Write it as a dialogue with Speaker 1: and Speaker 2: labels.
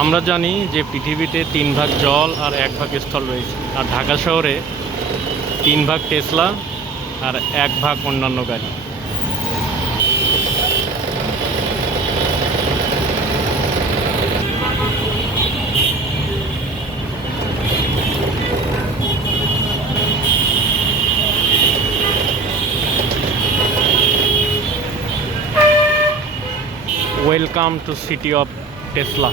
Speaker 1: আমরা জানি যে পৃথিবীতে তিন ভাগ জল আর এক ভাগ স্থল রয়েছে। আর ঢাকা শহরে তিন ভাগ টেসলা আর এক ভাগ অন্যান্য গাড়ি। welcome to city of Tesla